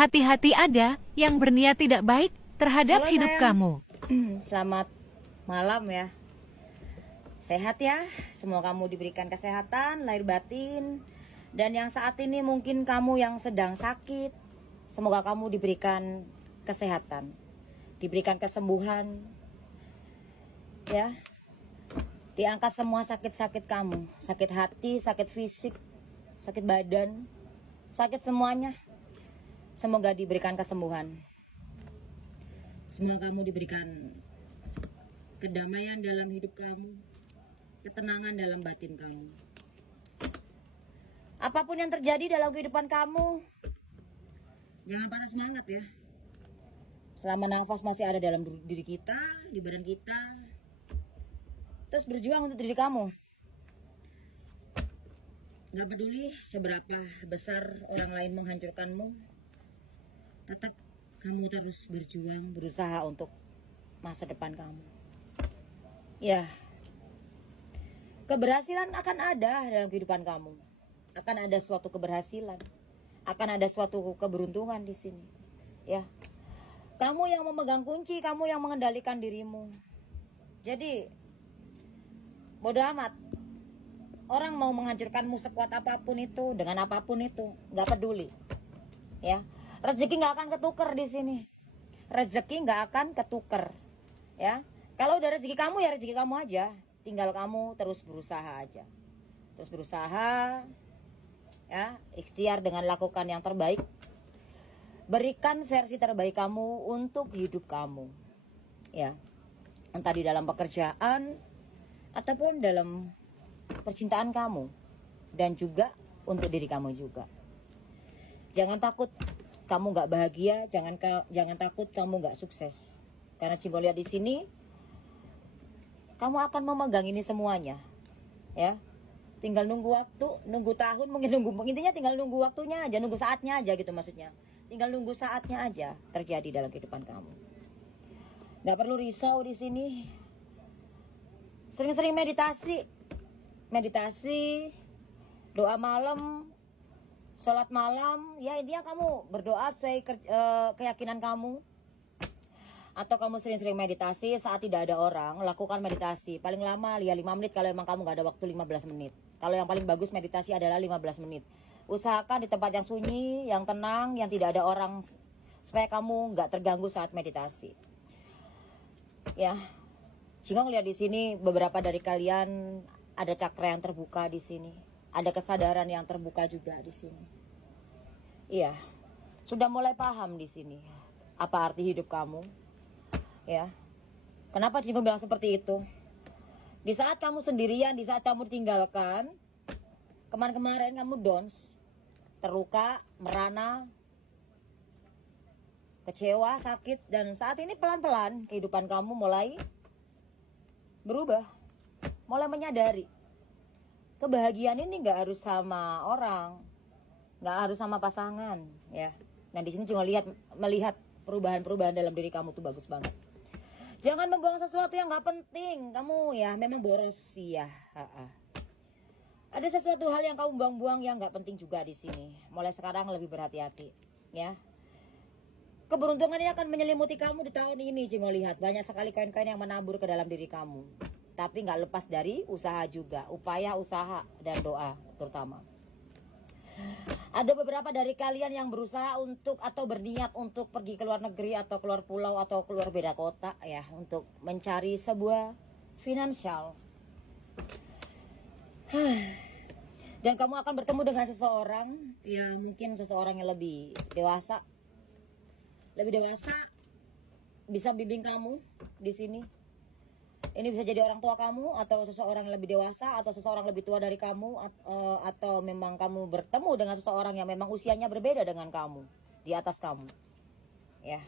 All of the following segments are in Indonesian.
Hati-hati ada yang berniat tidak baik terhadap Halo hidup sayang. kamu. Selamat malam ya. Sehat ya. Semua kamu diberikan kesehatan, lahir batin. Dan yang saat ini mungkin kamu yang sedang sakit, semoga kamu diberikan kesehatan, diberikan kesembuhan. Ya. Diangkat semua sakit-sakit kamu, sakit hati, sakit fisik, sakit badan, sakit semuanya. Semoga diberikan kesembuhan. Semoga kamu diberikan kedamaian dalam hidup kamu, ketenangan dalam batin kamu. Apapun yang terjadi dalam kehidupan kamu, jangan patah semangat ya. Selama nafas masih ada dalam diri kita, di badan kita, terus berjuang untuk diri kamu. Gak peduli seberapa besar orang lain menghancurkanmu, tetap kamu terus berjuang, berusaha untuk masa depan kamu. Ya, keberhasilan akan ada dalam kehidupan kamu. Akan ada suatu keberhasilan, akan ada suatu keberuntungan di sini. Ya, kamu yang memegang kunci, kamu yang mengendalikan dirimu. Jadi, bodoh amat. Orang mau menghancurkanmu sekuat apapun itu, dengan apapun itu, nggak peduli. Ya, rezeki nggak akan ketuker di sini. Rezeki nggak akan ketuker. Ya, kalau udah rezeki kamu ya rezeki kamu aja. Tinggal kamu terus berusaha aja. Terus berusaha, ya, ikhtiar dengan lakukan yang terbaik. Berikan versi terbaik kamu untuk hidup kamu. Ya, entah di dalam pekerjaan ataupun dalam percintaan kamu, dan juga untuk diri kamu juga. Jangan takut kamu nggak bahagia, jangan takut kamu nggak sukses. Karena Cinggo lihat di sini, kamu akan memegang ini semuanya, ya. Tinggal nunggu waktu, nunggu tahun, mungkin intinya tinggal nunggu waktunya aja, nunggu saatnya aja gitu maksudnya. Tinggal nunggu saatnya aja terjadi dalam kehidupan kamu. Nggak perlu risau di sini. Sering-sering meditasi, doa malam, sholat malam, ya intinya kamu berdoa sesuai keyakinan kamu. Atau kamu sering-sering meditasi saat tidak ada orang, lakukan meditasi. Paling lama ya 5 menit kalau emang kamu gak ada waktu 15 menit. Kalau yang paling bagus meditasi adalah 15 menit. Usahakan di tempat yang sunyi, yang tenang, yang tidak ada orang, supaya kamu gak terganggu saat meditasi. Ya, Cinggo ngeliat di sini beberapa dari kalian ada cakra yang terbuka di sini. Ada kesadaran yang terbuka juga di sini. Iya, sudah mulai paham di sini apa arti hidup kamu. Ya, kenapa Cinggo bilang seperti itu? Di saat kamu sendirian, di saat kamu tinggalkan, kemarin-kemarin kamu downs, terluka, merana, kecewa, sakit, dan saat ini pelan-pelan kehidupan kamu mulai berubah, mulai menyadari kebahagiaan ini nggak harus sama orang, nggak harus sama pasangan, ya. Nah di sini cuma melihat perubahan-perubahan dalam diri kamu tuh bagus banget. Jangan membuang sesuatu yang nggak penting. Kamu ya memang boros sih ya. Ada sesuatu hal yang kamu buang-buang yang nggak penting juga di sini. Mulai sekarang lebih berhati-hati, ya. Keberuntungan ini akan menyelimuti kamu di tahun ini. Cuma lihat banyak sekali koin-koin yang menabur ke dalam diri kamu. Tapi nggak lepas dari usaha juga, upaya, usaha, dan doa terutama. Ada beberapa dari kalian yang berusaha untuk atau berniat untuk pergi ke luar negeri atau keluar pulau atau keluar beda kota ya, untuk mencari sebuah finansial. Dan kamu akan bertemu dengan seseorang, ya mungkin seseorang yang lebih dewasa, bisa bimbing kamu di sini. Ini bisa jadi orang tua kamu, atau seseorang yang lebih dewasa, atau seseorang lebih tua dari kamu, atau memang kamu bertemu dengan seseorang yang memang usianya berbeda dengan kamu, di atas kamu. Ya.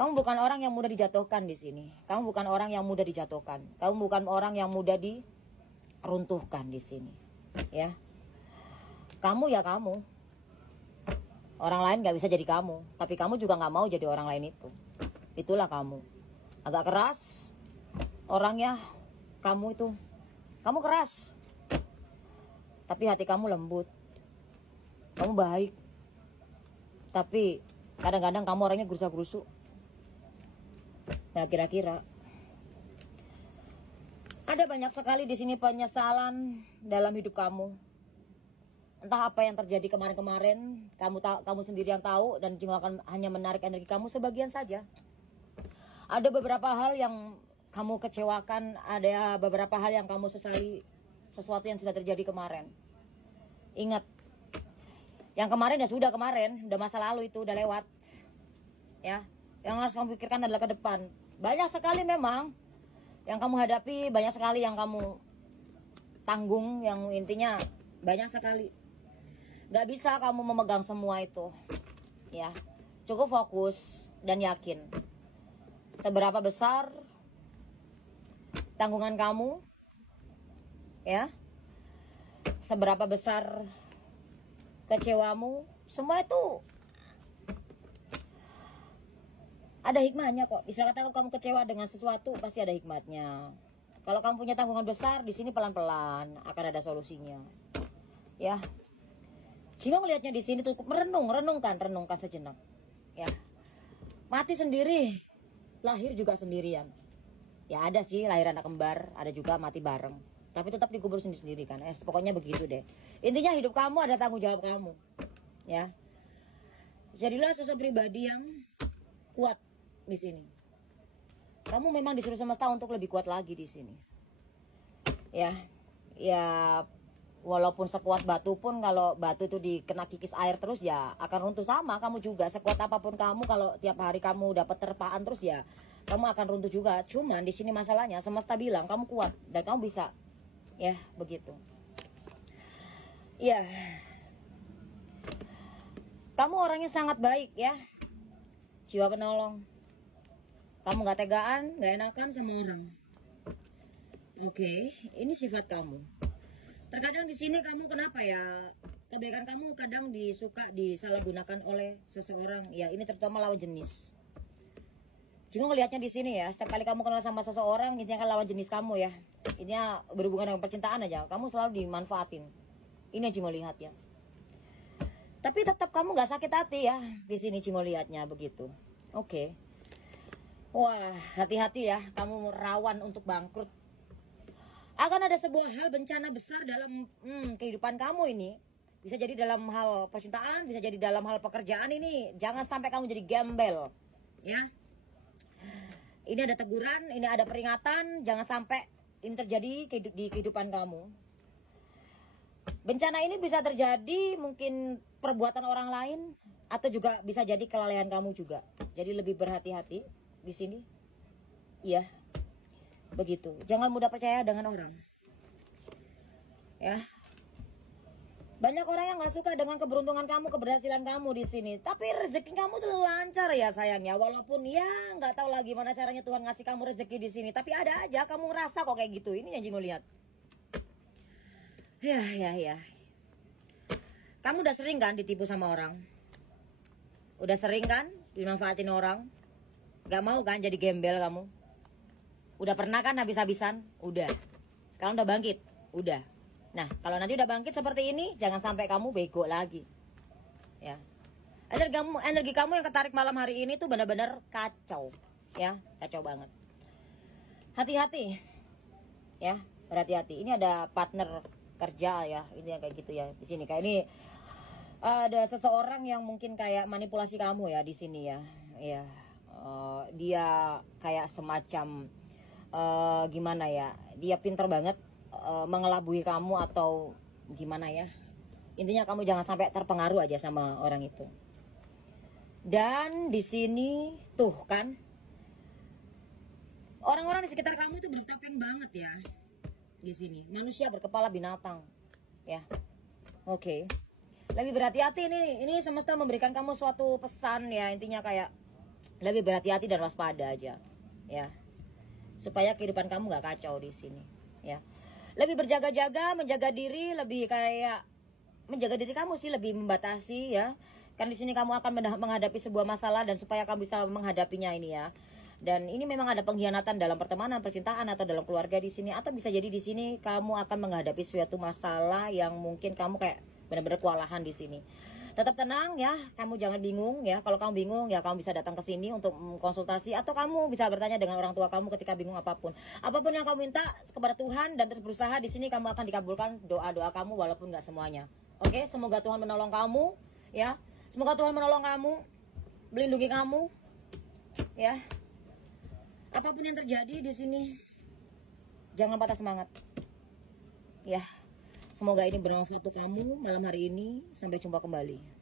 Kamu bukan orang yang mudah dijatuhkan di sini. Kamu bukan orang yang mudah dijatuhkan. Kamu bukan orang yang mudah diruntuhkan di sini. Ya. Kamu ya kamu. Orang lain gak bisa jadi kamu, tapi kamu juga gak mau jadi orang lain itu. Itulah kamu. Agak keras orangnya, kamu itu. Kamu keras, tapi hati kamu lembut. kamu baik. Tapi kadang-kadang kamu orangnya gerusa-gerusu. Nah, kira-kira ada banyak sekali di sini penyesalan dalam hidup kamu. Entah apa yang terjadi kemarin-kemarin, kamu sendiri yang tahu, dan juga akan hanya menarik energi kamu sebagian saja. Ada beberapa hal yang kamu kecewakan, ada beberapa hal yang kamu sesali, sesuatu yang sudah terjadi kemarin. Ingat, yang kemarin ya sudah kemarin, udah masa lalu itu, udah lewat. Ya, yang harus kamu pikirkan adalah ke depan. Banyak sekali memang yang kamu hadapi, banyak sekali yang kamu tanggung, yang intinya banyak sekali. Gak bisa kamu memegang semua itu, ya. Cukup fokus dan yakin. Seberapa besar tanggungan kamu, ya. Seberapa besar kecewamu, semua itu ada hikmahnya kok. Istilah kata, kalau kamu kecewa dengan sesuatu pasti ada hikmahnya. Kalau kamu punya tanggungan besar, di sini pelan-pelan akan ada solusinya. Ya. Jika melihatnya di sini tuh renungkan sejenak. Ya. Mati sendiri, lahir juga sendirian. Ya ada sih lahir anak kembar, ada juga mati bareng. Tapi tetap dikubur sendiri-sendiri kan. Pokoknya begitu deh. Intinya hidup kamu ada tanggung jawab kamu. Ya. Jadilah sosok pribadi yang kuat di sini. Kamu memang disuruh semesta untuk lebih kuat lagi di sini. Ya, walaupun sekuat batu pun, kalau batu itu dikena kikis air terus ya akan runtuh. Sama kamu juga, sekuat apapun kamu, kalau tiap hari kamu dapat terpaan terus ya kamu akan runtuh juga. Cuman di sini masalahnya semesta bilang kamu kuat dan kamu bisa. Ya, begitu. Ya. Kamu orangnya sangat baik ya. Jiwa penolong. Kamu gak tegaan, gak enakan sama orang. Oke, ini sifat kamu. Terkadang di sini kamu kenapa ya? Kebaikan kamu kadang disalahgunakan oleh seseorang. Ya, ini terutama lawan jenis. Cuma ngelihatnya di sini ya, setiap kali kamu kenal sama seseorang, intinya kan lawan jenis kamu ya. Ini berhubungan dengan percintaan aja, kamu selalu dimanfaatin. Ini yang Cimo lihat ya. Tapi tetap kamu gak sakit hati ya. Di sini Cimo lihatnya begitu. Oke. Wah, hati-hati ya, kamu rawan untuk bangkrut. Akan ada sebuah hal bencana besar dalam kehidupan kamu ini. Bisa jadi dalam hal percintaan, bisa jadi dalam hal pekerjaan ini. Jangan sampai kamu jadi gembel. Ya. Ini ada teguran, ini ada peringatan. Jangan sampai ini terjadi di kehidupan kamu. Bencana ini bisa terjadi mungkin perbuatan orang lain, atau juga bisa jadi kelalaian kamu juga. Jadi lebih berhati-hati di sini. Iya. Begitu. Jangan mudah percaya dengan orang. Ya. Banyak orang yang nggak suka dengan keberuntungan kamu, keberhasilan kamu di sini. Tapi rezeki kamu tuh lancar ya sayangnya. Walaupun ya nggak tahu lah gimana caranya Tuhan ngasih kamu rezeki di sini. Tapi ada aja kamu ngerasa kok kayak gitu. Ini yang Jingo lihat. Ya. Kamu udah sering kan ditipu sama orang? Udah sering kan dimanfaatin orang? Gak mau kan jadi gembel kamu? Udah pernah kan habis-habisan? Udah. Sekarang udah bangkit? Udah. Nah, kalau nanti udah bangkit seperti ini, jangan sampai kamu bego lagi. Ya. Energi kamu yang ketarik malam hari ini tuh benar-benar kacau. Ya, kacau banget. Hati-hati. Ya, berhati-hati. Ini ada partner kerja ya. Ini yang kayak gitu ya. Di sini kayak ini ada seseorang yang mungkin kayak manipulasi kamu ya di sini ya. Ya. Dia kayak semacam gimana ya, dia pinter banget mengelabui kamu atau gimana ya. Intinya kamu jangan sampai terpengaruh aja sama orang itu. Dan di sini tuh kan orang-orang di sekitar kamu itu bertopeng banget ya. Di sini manusia berkepala binatang ya. Oke. Lebih berhati-hati, ini semesta memberikan kamu suatu pesan ya. Intinya kayak lebih berhati-hati dan waspada aja ya, supaya kehidupan kamu nggak kacau di sini ya. Lebih berjaga-jaga, menjaga diri, lebih kayak menjaga diri kamu sih, lebih membatasi ya. Kan di sini kamu akan menghadapi sebuah masalah, dan supaya kamu bisa menghadapinya ini ya. Dan ini memang ada pengkhianatan dalam pertemanan, percintaan, atau dalam keluarga di sini, atau bisa jadi di sini kamu akan menghadapi suatu masalah yang mungkin kamu kayak benar-benar kewalahan di sini. Tetap tenang ya, kamu jangan bingung ya. Kalau kamu bingung ya kamu bisa datang ke sini untuk konsultasi, atau kamu bisa bertanya dengan orang tua kamu ketika bingung apapun. Apapun yang kamu minta kepada Tuhan dan terus berusaha, di sini kamu akan dikabulkan doa-doa kamu walaupun nggak semuanya. Oke, semoga Tuhan menolong kamu ya. Semoga Tuhan menolong kamu, melindungi kamu ya. Apapun yang terjadi di sini, jangan patah semangat. Ya. Semoga ini bermanfaat untuk kamu malam hari ini. Sampai jumpa kembali.